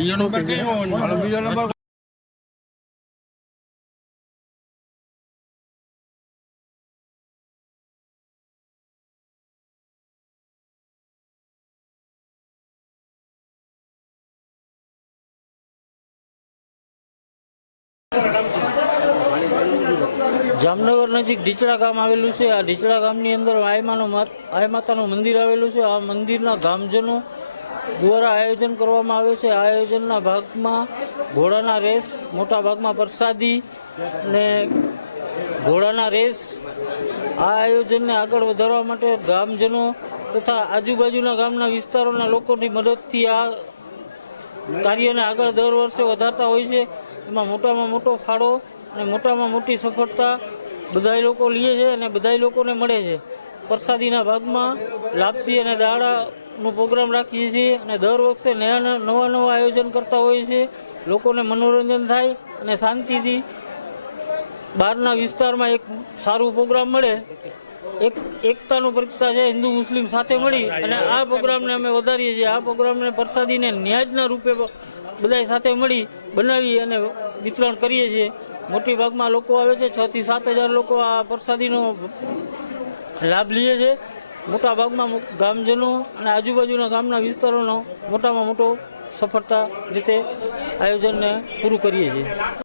બીજો નંબર કયો? બીજો નંબર જામનગર નજીક ઢીચડા ગામ આવેલું છે। આ ઢીચડા ગામની અંદર આઈ માતાનું મંદિર આવેલું છે। આ મંદિરના ગામજનો દ્વારા આયોજન કરવામાં આવે છે। આ આયોજનના ભાગમાં ઘોડાના રેસ, મોટા ભાગમાં પ્રસાદી અને ઘોડાના રેસ। આ આયોજનને આગળ વધારવા માટે ગામજનો તથા આજુબાજુના ગામના વિસ્તારોના લોકોની મદદથી આ કાર્યને આગળ દર વર્ષે વધારતા હોય છે। એમાં મોટામાં મોટો ફાળો અને મોટામાં મોટી સફળતા બધાય લોકો લે છે અને બધાય લોકોને મળે છે। પ્રસાદીના ભાગમાં લાપસી અને દાળાનો પ્રોગ્રામ રાખીએ છીએ અને દર વખતે નવા આયોજન કરતા હોઈએ છીએ। લોકોને મનોરંજન થાય અને શાંતિથી બહારના વિસ્તારમાં એક સારું પ્રોગ્રામ મળે। એકતાનું પ્રતીકતા છે, હિન્દુ મુસ્લિમ સાથે મળી અને આ પ્રોગ્રામને અમે વધારીએ છીએ। આ પ્રોગ્રામને પ્રસાદીને ન્યાજના રૂપે બધાય સાથે મળી બનાવી અને વિતરણ કરીએ છીએ। મોટી ભાગમાં લોકો આવે છે, 6 થી 7 હજાર લોકો આ પ્રસાદીનો લાભ લે છે। મોટા ભાગમાં ગામજનો અને આજુબાજુના ગામના વિસ્તારોનો મોટામાં મોટો સફળતા રીતે આયોજનને પૂરું કરીએ છીએ।